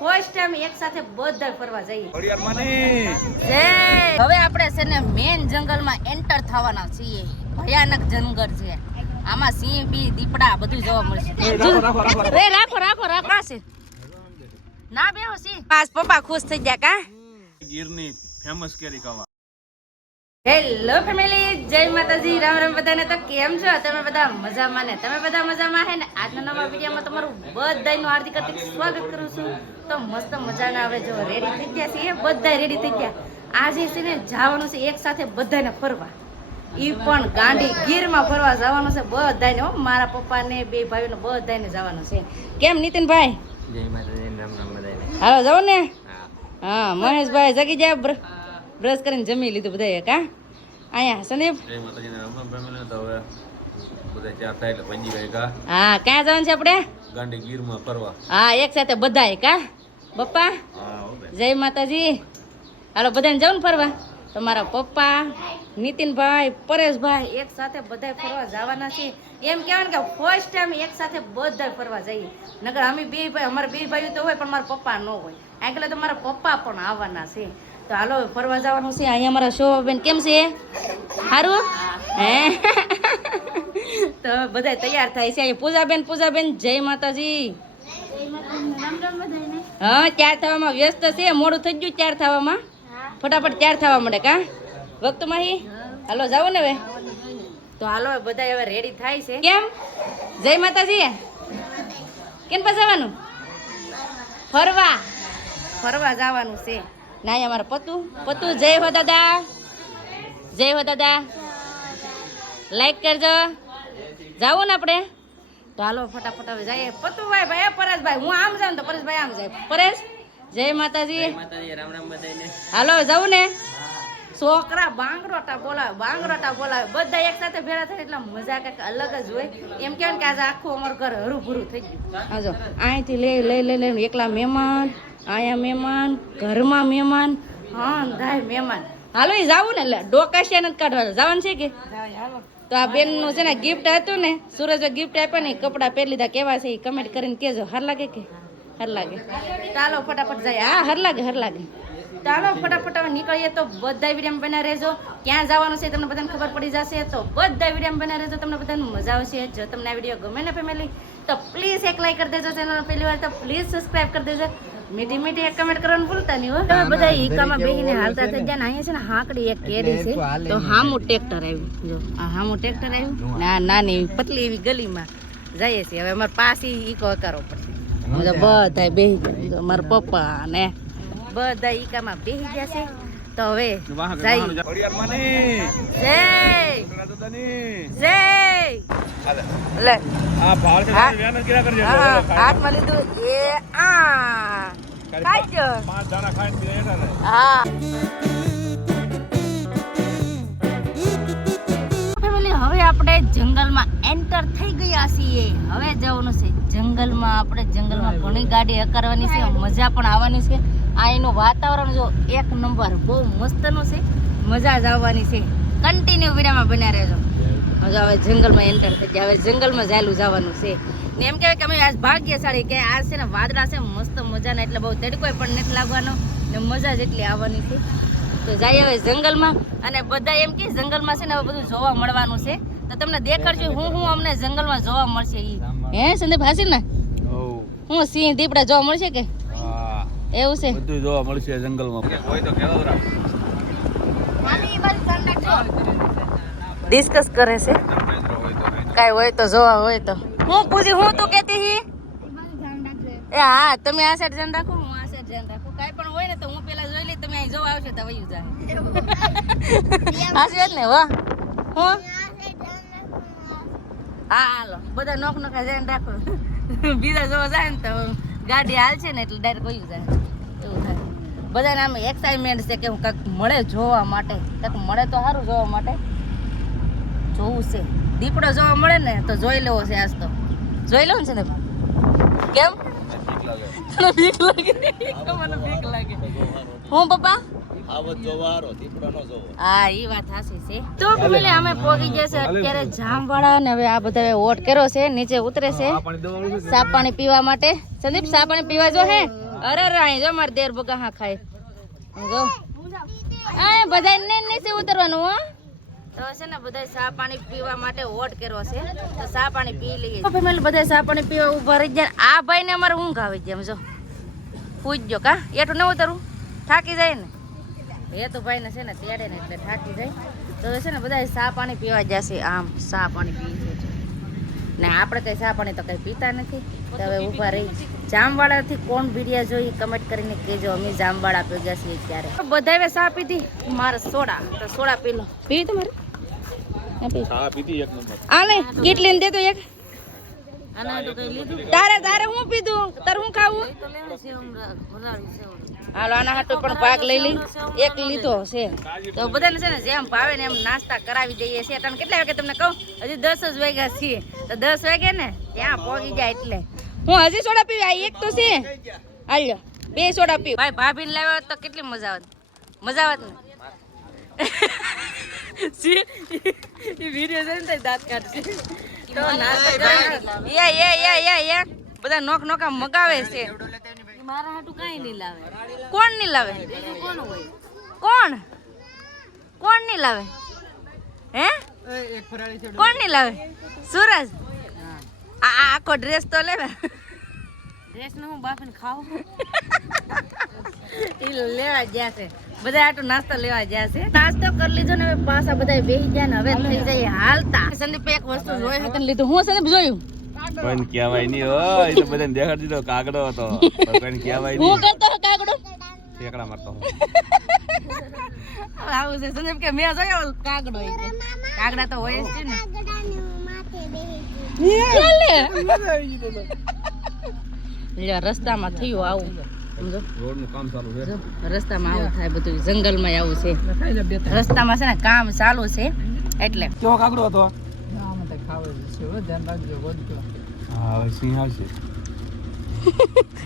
First time એક સાથે બધા ફરવા જઈએ. હવે આપણે છે ને મેન જંગલમાં એન્ટર થવાના છીએ. ભયાનક જંગલ છે. આમાં સિંહ બી દીપડા બધું જોવા મળશે. રાખો ના બેહો સિંહ. પાસ પપ્પા ખુશ થઈ ગયા કા? ગીરની ફેમસ કેરી ખાવા. હેલો ફેમિલી, જય માતાજી, રામ રામ બધાને. તો કેમ છો તમે બધા? મજામાં ને? તમે બધા મજામાં હે ને? આજના નવા વિડીયોમાં તમારું બધાનું હાર્દિક સ્વાગત કરું છું. તો મસ્ત મજાના હવે જો રેડી થઈ ગયા છે, બધા રેડી થઈ ગયા. આજે છે ને જવાનું છે એક સાથે બધાને ફરવા. ઈ પણ ગાંડી ગીરમાં ફરવા જવાનું છે બધાને. મારા પપ્પા ને બે ભાઈઓને બધાને જવાનું છે. કેમ નીતિનભાઈ? જય માતાજી, રામ રામ બધાને. હાલો જાવ ને. હા મહેશભાઈ જગી જાય, બ્રશ કરીને જમી લીધું બધાએ કા? અહીંયા સંદીપ. જય માતાજી, રામ રામ ફેમિલી. તો હવે બધા ચાર થાય એટલે પંજી ભાઈ કા. હા ક્યાં જવાનું છે આપણે? ગાંડી ગીરમાં ફરવા. હા એક સાથે બધાએ કા? પપ્પા જય માતાજી. હાલો બધાને જાવ ને ફરવા. તમારા પપ્પા, નીતિનભાઈ, પરેશભાઈ એક સાથે બધા ફરવા જવાના છે. એમ કહેવાય ને કે ફર્સ્ટ ટાઈમ એક સાથે બધા ફરવા જઈએ. નકર અમે બે ભાઈ, અમારા બે ભાઈઓ તો હોય પણ મારા પપ્પા ન હોય. આગળ તો મારા પપ્પા પણ આવવાના છે. તો હાલો ફરવા જવાનું છે. અહીંયા અમારા શોભાબેન કેમ છે? સારું હે? તો બધા તૈયાર થાય છે. અહીંયા પૂજાબેન જય માતાજી. હા તૈયાર થવામાં વ્યસ્ત છે. મોડું થઈ ગયું તૈયાર થવામાં. ફટાફટ તૈયાર થવા મળે કા વખતમાં? હાલો જાવ ને હવે. તો હાલો બધા હવે રેડી થાય છે. કેમ જય માતાજી? કેમ પસાવાનું? ફરવા જવાનું છે. ના અહીંયા મારા પતુ જય હો દાદા, લાઈક કરજો. જાવું ને આપણે? તો હાલો ફટાફટ હવે જઈએ. પતુભાઈ ભાઈ, પરેશભાઈ હું આમ જાઉં તો પરેશભાઈ આમ જાય. પરેશ જય માતાજી. રામ રામ બધાને. હાલો જાવું ને? છોકરા બાંગરોટા બોલાવે બધા એક સાથે ભેળા થાય એટલે મજા કંઈક અલગ જ હોય. એમ કહેવાય ને કે આજે આખું અમારું ઘર હરું ભરું થઈ ગયું. હા જો અહીંથી લઈ એકલા મહેમાન, અહીંયા મહેમાન, ઘરમાં મહેમાન, હા દાય મહેમાન. હાલો એ જાવું ને એટલે ડોકાશિયા નથી કાઢવા જવાનું છે કે? તો આ બેનનું છે ને ગિફ્ટ હતું ને, સુરજે ગિફ્ટ આપ્યા ને કપડાં પહેરી લીધા. કેવા છે એ કમેન્ટ કરીને કહેજો. હાર લાગે કે? હાર લાગે. ચાલો ફટાફટ જાય. હા હાર લાગે. ચાલો ફટાફટ હવે નીકળીએ. તો બધા વિડીયોમાં બના રહેજો. ક્યાં જવાનું છે તમને બધાને ખબર પડી જશે. તો બધા વિડીયોમાં બના રહેજો, તમને બધાને મજા આવશે. જો તમને આ વિડીયો ગમે ને ફેમિલી તો પ્લીઝ એક લાઈક કરી દેજો. ચેનલ પહેલી વાર તો પ્લીઝ સબસ્ક્રાઇબ કરી દેજો. મીઠી એક કમેન્ટ કરવાનું ભૂલતા નહીં હો. તમે બધા ઈકામાં બેસીને હાલતા થઈ ગયા ને. અહીંયા છે ને હાંકડી એક કેરી છે. તો હામું ટ્રેક્ટર આવ્યું. જો આ હામું ટ્રેક્ટર આવ્યું. ના નાની પતલી એવી ગલીમાં જઈએ છીએ. હવે અમારે પાછી ઈકો કરો પડશે. બધા બેસી ગયા. મારા પપ્પા ને બધા ઈકામાં બેસી ગયા છે. તો હવે હાથમાં લીધું એ ફેમિલી હવે આપણે જંગલમાં એન્ટર થઈ ગયા છીએ. હવે જવાનું છે જંગલમાં. આપણે જંગલમાં ઘણી ગાડી કરવાની છે, મજા પણ આવવાની છે. આ એનું વાતાવરણ જો એક નંબર બહુ મસ્તનું છે, મજા જ આવવાની છે. કન્ટિન્યુ વિડીયોમાં બન્યા રહેજો. હવે જંગલમાં એન્ટર થઈ ગયા. હવે જંગલમાં ચાલુ જવાનું છે ને. એમ કહેવાય કે અમે આજ ભાગ્યશાળી કે આજ છે ને વાદળા છે મસ્ત મજાના, એટલે બહુ તડકોય પણ નથી લાગવાનો ને મજા જ એટલી આવવાની છે. તો જઈએ હવે જંગલમાં. અને બધા એમ કે જંગલમાં છે ને હવે બધું જોવા મળવાનું છે. તો તમને દેખાડજો હું અમને જંગલમાં જોવા મળશે. હે સંદીપ હાસિલ ને હું સિંહ દીપડા જોવા મળશે કે? એવું છે બધું જોવા મળશે જંગલમાં. હોય તો કેવો ડિસ્કસ કરે છે. કાઈ હોય તો જોવા હોય તો હું પૂછી હું તું કેતી હી? એ હા તમે આ સાઈડ ધ્યાન રાખો, હું આ સાઈડ ધ્યાન રાખું. કાઈ પણ હોય ને તો હું પેલા જોઈ લઈ. તમે અહીં જોવા આવશે તો વયું જાય. આ સાઈડ ને વાહ હું હા હાલો બધા નોખા ધ્યાન રાખો. બીજા જોવા જાય ને તો ગાડી હાલ છે ને એટલે ડાયરેક્ટ વયું જાય. એવું થાય. બધાને આમ એક્સાઇટમેન્ટ છે કે હું કંઈક મળે જોવા માટે. કંઈક મળે તો સારું જોવા માટે જોવું છે. દીપડો જોવા મળે ને તો જોઈ લેવો છે. આજ તો જોઈ લો ને. કેમ તને બીક લાગે? મને બીક લાગે. હું પપ્પા હા એ વાત સાચી છે. તો ફેમિલી અમે પહોંચી ગયા છે અત્યારે જામવાળા ને. હવે આ બધા ઓટ કર્યો છે, નીચે ઉતરે છે સા પાણી પીવા માટે. સંદીપ સા પાણી પીવા જો હે અરે રાઈ જો માર દેર બગા હા ખાય જો આ બધા ને નીચે ઉતરવાનું હો તો છે ને બધા ચા પાણી પીવા માટે ઓટ કર્યો છે તો ચા પાણી પી લઈએ ફેમિલી બધા ચા પાણી પીવા ઉભા રહી જાય આ ભાઈ ને અમારે ઊંઘ આવી જાય જો પૂછજો કા એટું ન ઉતરવું થાકી જાય ને એ તો ભાઈ ને છે ને તેડે ને એટલે થાકી જાય તો છે ને બધા ચા પાણી પીવા જશે આમ ચા પાણી પી છે ને આપણે કઈ ચા પાણી તો કઈ પીતા નથી તો હવે ઊભા રહી જામવાળાથી કોણ વિડીયો જોઈ કમેન્ટ કરીને કહેજો અમે જામવાળા પી ગયા છીએ ત્યારે બધા હવે ચા પીધી મારે સોડા તો સોડા પી લો પી તમારે ચા પીધી એક નંબર આ લે કેટલી ને દે તો એક તારે હું પીધું તારે હું ખાવું હાલો આના હાટુ પણ ભાગ લઈ લઈ એક લીધો છે તો બધાને છે ને જેમ ભાવે ને એમ નાસ્તા કરાવી દઈએ છે તને કેટલા વાગે તમને કહું હજી 10 જ વાગ્યા છીએ તો 10 વાગે ને ત્યાં પહોંચી જાય એટલે હું હજી સોડા પીવી આ એક તો છે હાલ્યો 2 સોડા પીવ ભાઈ ભાભીને લાવ્યા તો કેટલી મજા આવત ને સી એ વિડિયો જોઈને તો દાંત કાઢશે તો નાસ્તા યા બધા નોકા મગાવે છે મારા હાટુ કાઈ નહીં લાવે કોણ નહીં લાવે કોણ નહીં લાવે હે કોણ નહીં લાવે સુરજ આ આખો ડ્રેસ તો લેવે ડ્રેસ નો હું બાપને ખાવ ઈ લેવા ગયા છે બધા આટો નાસ્તો લેવા ગયા છે નાસ્તો કરી લીધો ને હવે પાછા બધા બેસી ગયા ને હવે થઈ જાય હાલતા સંદીપ એક વસ્તુ જોઈ હતી લીધું હું સંદીપ જોયું પણ કહેવાય નહીં હોય તો બધાને દેખાડી દીધો કાગડો હતો પણ કહેવાય હું નહીં કરતો કાગડો ઠેકડા મારતો આવું છે સંદીપ કે મેં જોયો કાગડો એ કે. કાગડા તો હોય જ છે ને લે રસ્તામાં થયું આવું સમજો રોડનું કામ ચાલુ છે જો રસ્તામાં આવું થાય બધું જંગલમાં આવું છે રસ્તામાં છે ને કામ ચાલુ છે એટલે કેવો કાગડો હતો હા હવે સિંહ આવશે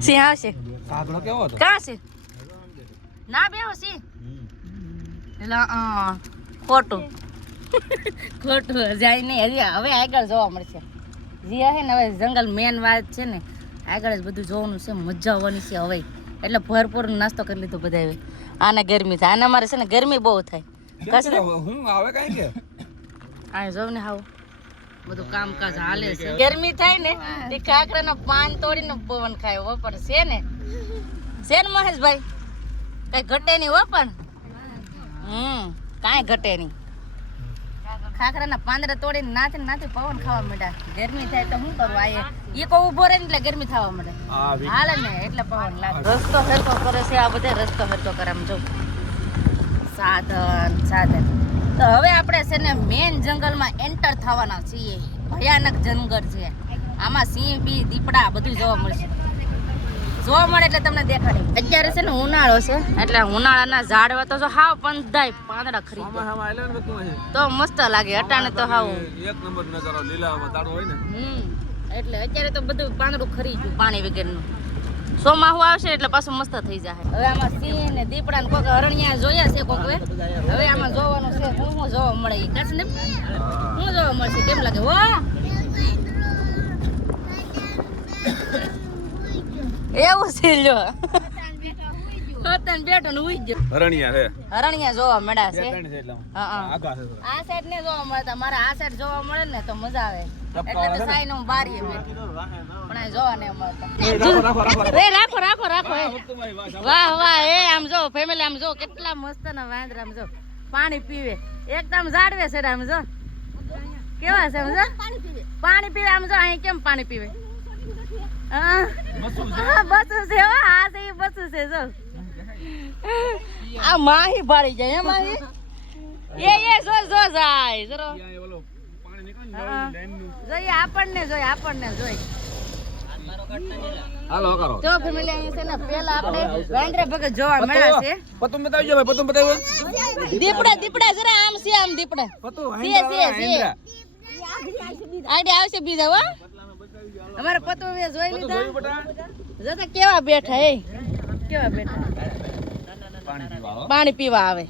સિંહ આવશે કાગડો કેવો હતો ક્યાં છે ના બેહો સિંહ એટલે ખોટું જાય નહીં હજી હવે આગળ જોવા મળશે જે હે ને હવે જંગલ મેન વાત છે ને આગળ જ બધું જોવાનું છે મજા આવવાની છે હવે એટલે ભરપૂર નાસ્તો કરી લીધો બધા હવે આને ગરમી થાય આને અમારે છે ને ગરમી બહુ થાય કશે હું આવે કાઈ કે આ જોવ ને હાવ બધું કામકાજ હાલે છે ગરમી થાય ને તે કાકરાના પાન તોડીને પવન ખાય હો પણ છે ને મહેશભાઈ કઈ ઘટે નહીં હો પણ કાંઈ ઘટે નહીં ખાખરાના પાંદડા તોડીને નાથી પવન ખાવા માંડ્યા ગરમી થાય તો શું કરવું આ એ કો ઉભો રહે ને એટલે ગરમી થવા માંડે હાલે ને એટલે પવન લાગે રસ્તો હેરકો કરે છે આ બધે રસ્તો હેરકો કરે આમ જો સાધન તો હવે આપણે છે ને મેન જંગલમાં એન્ટર થવાના છીએ ભયાનક જંગલ છે આમાં સિંહ બી દીપડા બધું જોવા મળશે જોવા મળે એટલે તમને દેખાડે અત્યારે છે ને ઉનાળો છે એટલે ઉનાળાના ઝાડવા તો જો હાવ પંધાય પાંદડા ખરી તો મસ્ત લાગે અટાણે તો હાવ એક નંબર નજારો લીલામાં તાળો હોય ને એટલે અત્યારે તો બધું પાંદડું ખરી ગયું પાણી વગરનું ચોમાસું આવશે એટલે પાછું મસ્ત થઈ જાય હવે આમાં સિંહ ને દીપડા ને કોક હરણિયા જોયા છે કોક હવે આમાં જોવાનું છે હું જોવા મળે એ કાશ ને શું જોવા મળશે કેમ લાગે વાહ એવું છે લ્યો હોતન બેઠો ને ઉઈ ગયો હરણિયા જોવા મળ્યા છે આ સાઈડ ને જોવા મળતા મારે આ સાઈડ જોવા મળે ને તો મજા આવે એટલે તો સાઈ નું બારીએ બેઠી પણ આ જોવા નહીં મળતા રાખો વાહ એ આમ જો ફેમિલી આમ જો કેટલા મસ્ત ના વાંદરા આમ જો પાણી પીવે એકદમ ઝાડવે છે આમ જો કેવા છે આમ જો પાણી પીવે આમ જો અહીં કેમ પાણી પીવે બસું છે આ છે બસું છે જો આ માહી ભાળી જાય માહી એ જો જાય જરો જોઈએ આપણને જોઈ હાલો કરો તો ફેમિલી અહીં છે ને પેલા આપણે વાંદરા ભગત જોવા મળ્યા છે પતંગ બતાવજો ભાઈ પતંગ બતાવો દીપડા જરા આમ છે આમ દીપડા આઈડિયા આવશે બીજા હો અમારે પતંગ જોઈ લીધા જોતા કેવા બેઠા પાણી પીવા આવે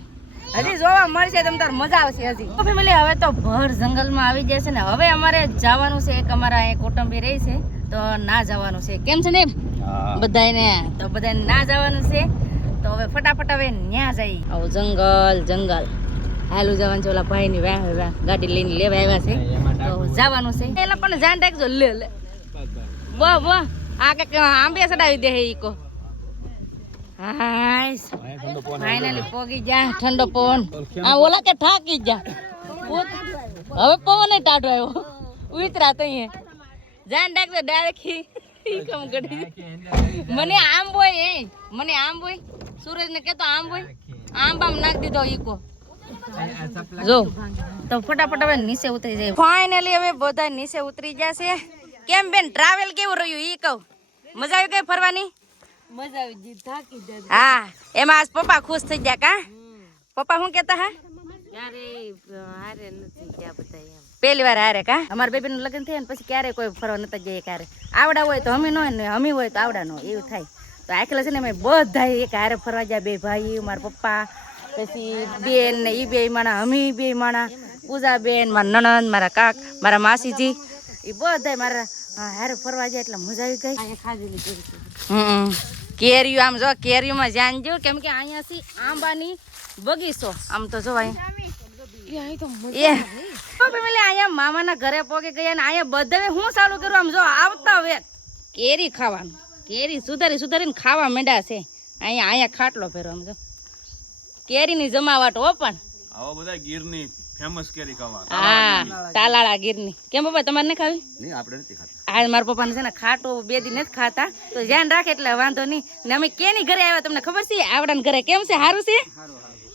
હજી જોવા મળશે તમ તાર મજા આવશે હજી ફેમિલી હવે તો ભર જંગલમાં આવી જાય છે ને હવે અમારે જવાનું છે એક અમારા અહીં કુટુંબી રહી છે તો ના જવાનું છે કેમ છે ને હા. બધાને તો બધાને ના જવાનું છે તો હવે ફટાફટ હવે ન્યા જઈ આવું જંગલ હાલું જવાનું છે ઓલા ભાઈની વાહ ગાડી લઈને લેવા આવ્યા છે તો જવાનું છે એલા પણ જાન રાખજો લે વાહ વાહ આ કે આંબે ચડાવી દે ઈ કો હાય ફાઇનલી પોગી જા ઠંડો પવન આ ઓલા કે ઠાકી જા હવે પવન ટાઢો આવ્યો ઉતરા તો અહીંયા જાન રાખજો ડાયરેક્ટ ઈ કમ ગડી મને આમ બોય સૂરજ ને કેતો આમ બોય આમ નાખ દીધો ઈકો જો તો ફટાફટ હવે નીચે ઉતરી જાય ફાઇનલી હવે બધા નીચે ઉતરી જશે કેમ બેન ટ્રાવેલ કેવું રહ્યું ઈ કહું મજા આવી ગઈ ફરવાની મજા આવી ગઈ થાકી જાય હા એમાં આજ પપ્પા ખુશ થઈ ગયા કા પપ્પા શું કેતા હા ક્યારે હારે નથી ગયા બધા એમ પહેલી વાર હારે કા અમારા બેબી નું લગ્ન થયા ને પછી ક્યારે કોઈ ફરવા નતા જઈએ ક્યારે આવડા હોય તો અમે નો ને અમે હોય તો આવડા નો એવું થાય તો આખેલા છે ને અમે બધા એક હારે ફરવા ગયા બે ભાઈ મારા પપ્પા પછી બેન ને ઈ બે માણા અમે બે માણા પૂજા બેન મારા નણંદ મારા કાક મારા માસીજી એ બધા મારા હારે ફરવા જાય એટલે મજા આવી ગઈ અહીંયા ખાધેલી કરી કેરીઓ આમ જો કેરીઓમાં જાન જો કેમ કે અહીંયાથી આંબાની બગીચો આમ તો જો અહીંયા મામાના ઘરે પોગે ગયા ને અહીંયા બધા હું ચાલુ કરું આમ જો આવતા હવે કેરી ખાવાનું કેરી સુધારીને ખાવા માંડ્યા છે અહીંયા ખાટલો ફેરો આમ જો કેરીની જમાવટ હો પણ આવો બધા ગીરની ફેમસ કેરી ખાવા. હા તાલાળા ગીરની કેમ પપ્પા તમારે નહીં ખાવી નહીં આપણે નથી ખાતા. આ મારા પપ્પાને છે ને ખાટો બે દી નથી ખાતા તો ધ્યાન રાખે એટલે વાંધો નહીં ને અમે કેની ઘરે આવ્યા તમને ખબર છે આવડાના ઘરે કેમ છે સારું છે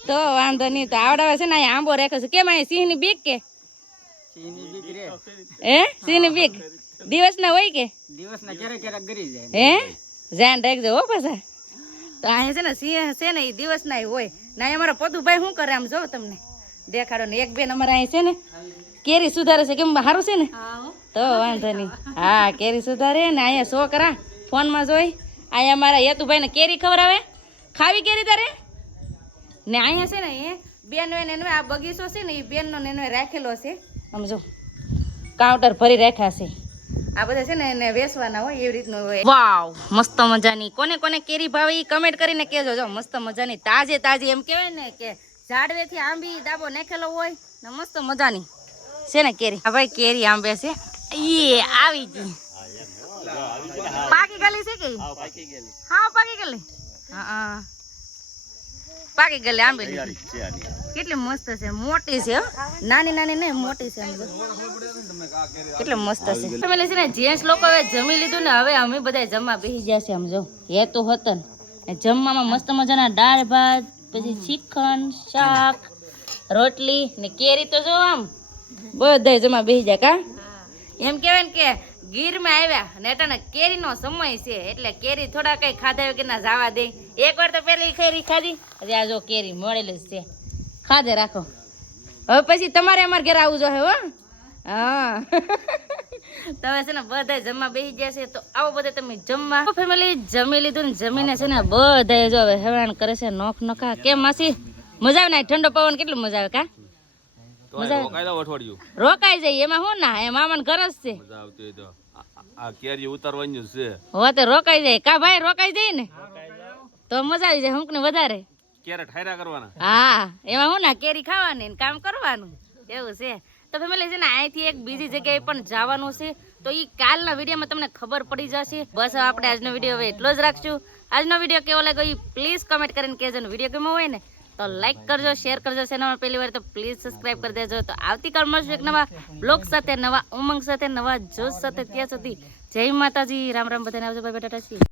તો વાંધો નહીં તો આવડા છે ને અહીંયા આંબો રાખ્યો છે કેમ અહીંયા સિંહની બીક કે સિંહની બીક દિવસના હોય કે દિવસના ક્યારેક ગરી જાય હે ધ્યાન રાખજો હો પાછા તો અહીંયા છે ને સિંહ છે ને એ દિવસના હોય ને અહીંયા અમારા પદુભાઈ શું કરે આમ જો તમને દેખાડો ને એક બેન અમારા અહીં છે ને કેરી સુધારે છે કેમ સારું છે ને તો વાંધો નહીં હા કેરી સુધારે ને અહીંયા છોકરા ફોનમાં જોઈ અહીંયા મારા હેતુભાઈ ને કેરી ખવડાવે ખાવી કેરી તારે ને અહીંયા છે ને એ બેન એનો આ બગીચો છે ને એ બેનનો ને એનો રાખેલો છે આમ જો કાઉન્ટર ભરી રાખ્યા છે આ બધા છે ને એને વેચવાના હોય એવી રીતનું હોય વાવ મસ્ત મજાની કોને કોને કેરી ભાવે એ કમેન્ટ કરીને કહેજો જો મસ્ત મજાની તાજે એમ કહેવાય ને કે ઝાડવેથી આંબી ડાબો નાખેલો હોય ને મસ્ત મજાની છે ને કેરી હા ભાઈ કેરી આંબે છે એ આવી ગઈ પાકી ગલી છે કે હા પાકી ગલી હા પાકી ગલી આંબેલી કેટલી મસ્ત છે મોટી છે હો નાની ને મોટી છે કેટલી મસ્ત છે ફેમિલી છે ને જેન્ટ્સ લોકો હવે જમી લીધું ને હવે અમે બધા જમવા બેસી ગયા છે આમ જો હેતુ હતો ને જમવામાં મસ્ત મજાના દાળ ભાત પછી ચિકન શાક રોટલી ને કેરી તો જો આમ બધા જમવા બેસી જાય કા એમ કહેવાય ને કે ગીરમાં આવ્યા ને એટલે કેરીનો સમય છે એટલે કેરી થોડા કઈ ખાધા વગર ના જવા દે એકવાર તો પેલી કેરી ખાધી હજી આ જો કેરી મળેલી જ છે ખાધે રાખો હવે પછી તમારે અમારે ઘરે આવવું જોઈએ હો હા તમે છે ને બધા જમવા બેસી ગયા છે તો આવો બધા તમે જમવા ફેમિલી જમી લીધું ને જમીને છે ને બધા જો હવે હેરાન કરે છે નોખ નખા કેમ માસી મજા આવે ને ઠંડો પવન કેટલું મજા આવે કા તો રોકાઈ દો અઠવાડિયું. રોકાઈ જાય એમાં શું ના એ મામાને ઘર જ છે મજા આવતી હોય તો આ કેરી ઉતારવાની જ છે. હવે તો રોકાઈ જાય કા ભાઈ રોકાઈ જાય ને તો મજા આવી જાય હુંક ને વધારે કેરેટ હાયરા કરવાના. હા એમાં હું ના કેરી ખાવાની ને કામ કરવાનું એવું છે તો ફેમિલી છે ને અહીંથી એક બીજી જગ્યાએ પણ જવાનું છે તો એ કાલના વિડીયોમાં તમને ખબર પડી જશે બસ આપણે આજનો વિડીયો હવે એટલો જ રાખશું આજનો વિડીયો કેવો લાગ્યો એ પ્લીઝ કમેન્ટ કરીને કહેજો ને વિડીયો ગમ્યો હોય ને તો લાઈક કરજો શેર કરજો ચેનલમાં પહેલી વાર તો પ્લીઝ સબસ્ક્રાઇબ કરી દેજો તો આવતીકાલ મળશું એક નવા બ્લોગ સાથે નવા ઉમંગ સાથે નવા જોશ સાથે ત્યાં સુધી જય માતાજી રામ રામ બધાને આવજો બાય ટાટા.